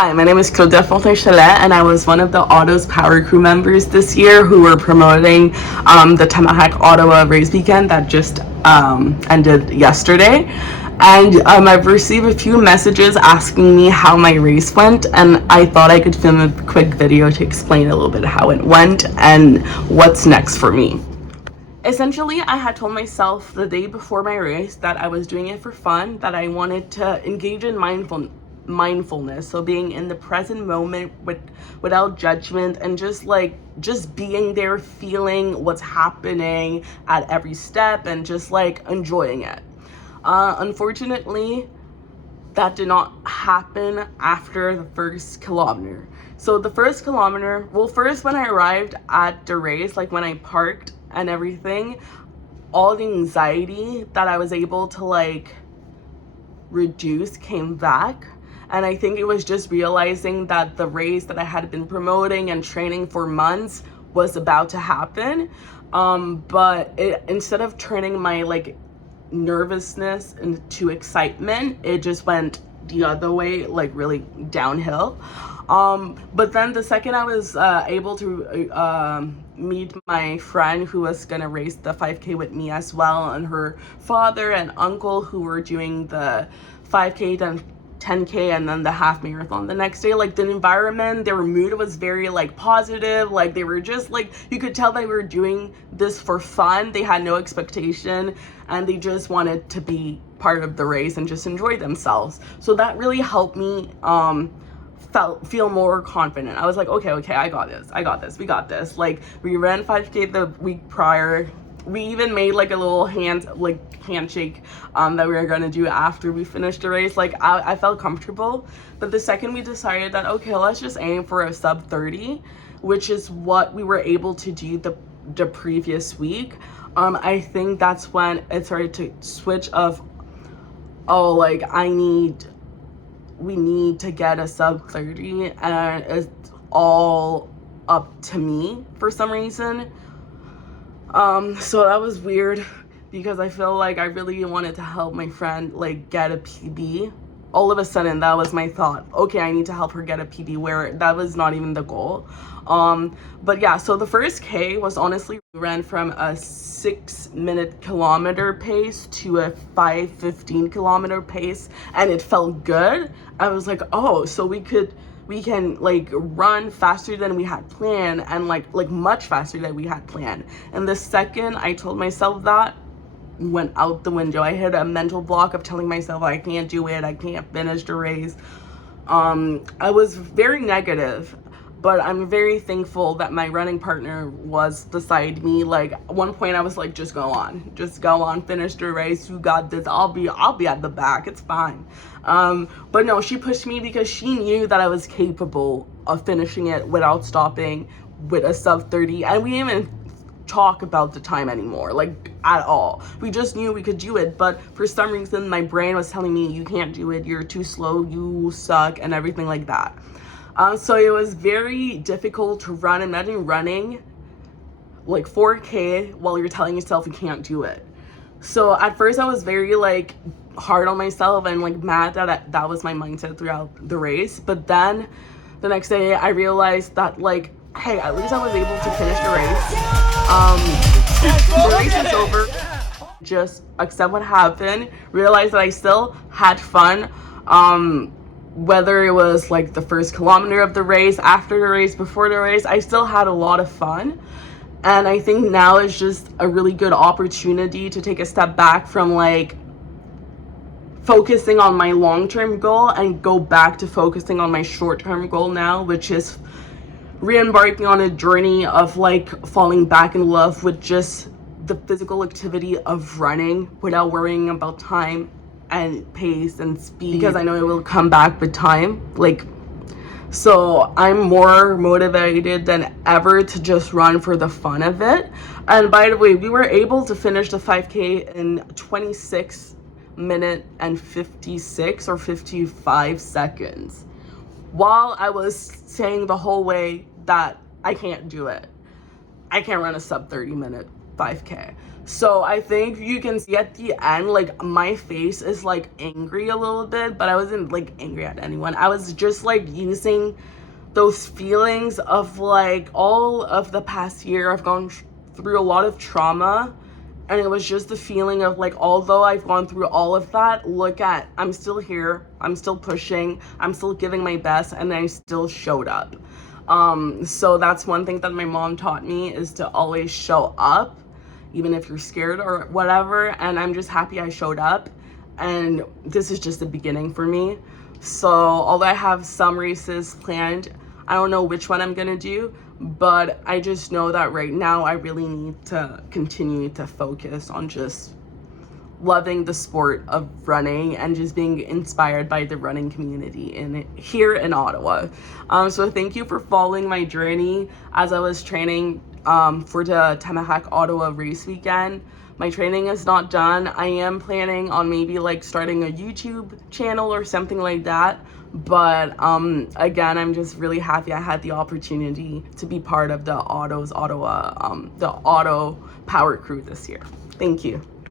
Hi, my name is Claudia Fontaine-Chalet, and I was one of the Auto's Power Crew members this year who were promoting the Tamarack, Ottawa race weekend that just ended yesterday. And I've received a few messages asking me how my race went, and I thought I could film a quick video to explain a little bit how it went and what's next for me. Essentially, I had told myself the day before my race that I was doing it for fun, that I wanted to engage in mindfulness, so being in the present moment without judgment, and just being there, feeling what's happening at every step, and just enjoying it. Unfortunately, that did not happen after the first kilometer. So the first kilometer, well, first when I arrived at the race, when I parked and everything, all the anxiety that I was able to reduce came back. And I think it was just realizing that the race that I had been promoting and training for months was about to happen. But instead of turning my nervousness into excitement, it just went the other way, really downhill. But then the second I was able to meet my friend who was gonna race the 5K with me as well, and her father and uncle who were doing the 5K, then 10K, and then the half marathon the next day, the environment, their mood was very positive. They were just you could tell they were doing this for fun. They had no expectation, and they just wanted to be part of the race and just enjoy themselves. So that really helped me feel more confident. I was like, okay, I got this, we got this. We ran 5K the week prior. We even made a little handshake that we were gonna do after we finished the race. I felt comfortable. But the second we decided that, okay, let's just aim for a sub 30, which is what we were able to do the previous week, I think that's when it started to switch of, oh, we need to get a sub 30, and it's all up to me for some reason. So that was weird, because I feel I really wanted to help my friend get a PB. All of a sudden, that was my thought. Okay, I need to help her get a PB, where that was not even the goal. But yeah, so the first K was honestly, we ran from a 6-minute kilometer pace to a 5:15 kilometer pace, and it felt good. I was like, oh, so we can run faster than we had planned, and much faster than we had planned. And the second I told myself that, went out the window. I hit a mental block of telling myself I can't do it, I can't finish the race. I was very negative, but I'm very thankful that my running partner was beside me. At one point I was like, just go on, finish the race, you got this, I'll be at the back, it's fine. But no, she pushed me because she knew that I was capable of finishing it without stopping with a sub 30, and we didn't even talk about the time anymore, at all. We just knew we could do it, but for some reason my brain was telling me, you can't do it, you're too slow, you suck, and everything like that. So it was very difficult to run. Imagine running 4K while you're telling yourself you can't do it. So at first I was very hard on myself and mad that that was my mindset throughout the race. But then the next day I realized that hey, at least I was able to finish the race. The race is over. Just accept what happened. Realize that I still had fun. Whether it was the first kilometer of the race, after the race, before the race, I still had a lot of fun. And I think now is just a really good opportunity to take a step back from focusing on my long-term goal and go back to focusing on my short-term goal now, which is re-embarking on a journey of falling back in love with just the physical activity of running without worrying about time and pace and speed, because I know it will come back with time. So I'm more motivated than ever to just run for the fun of it. And by the way, we were able to finish the 5K in 26 minutes and 56 or 55 seconds, while I was saying the whole way that I can't do it. I can't run a sub 30-minute 5K. So I think you can see at the end, like my face is like angry a little bit, but I wasn't like angry at anyone. I was just like using those feelings of like all of the past year. I've gone through a lot of trauma, and it was just the feeling of like, although I've gone through all of that, look at, I'm still here, I'm still pushing, I'm still giving my best, and I still showed up. So that's one thing that my mom taught me, is to always show up even if you're scared or whatever. And I'm just happy I showed up, and this is just the beginning for me. So although I have some races planned, I don't know which one I'm gonna do, but I just know that right now I really need to continue to focus on just loving the sport of running and just being inspired by the running community here in Ottawa. So thank you for following my journey as I was training for the Tamarack Ottawa race weekend. My training is not done. I am planning on maybe like starting a YouTube channel or something like that. But again, I'm just really happy I had the opportunity to be part of the Ottawa, the Auto Power Crew this year. Thank you.